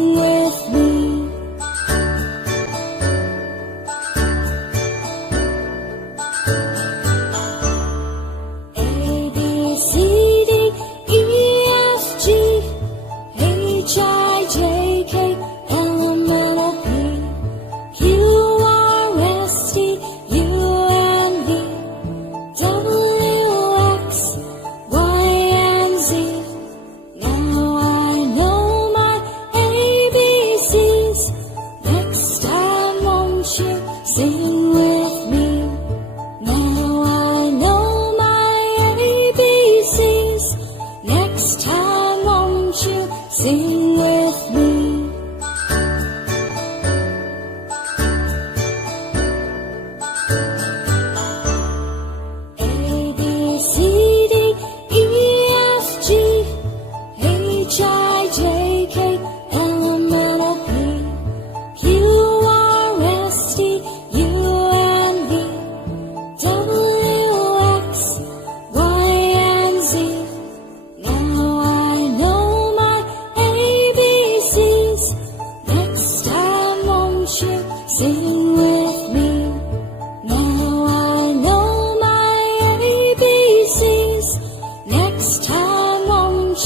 Sing with me. A, B, C, D, E, F, G, H, I, J, K, L, M, N, O, P, Q, R, S, T, U, and V, W, X, Y, and Z. Now I know my ABCs. Next time, won't you sing with me? Now I know my ABCs. Next time, won't you sing with me? A, B, C, D, E, F, G, H, I, J, K, L, M, N, O, P, Q, R, S, T, U, and V, W, X, Y, and Z. Now I know my ABCs. Next time, won't you sing with me?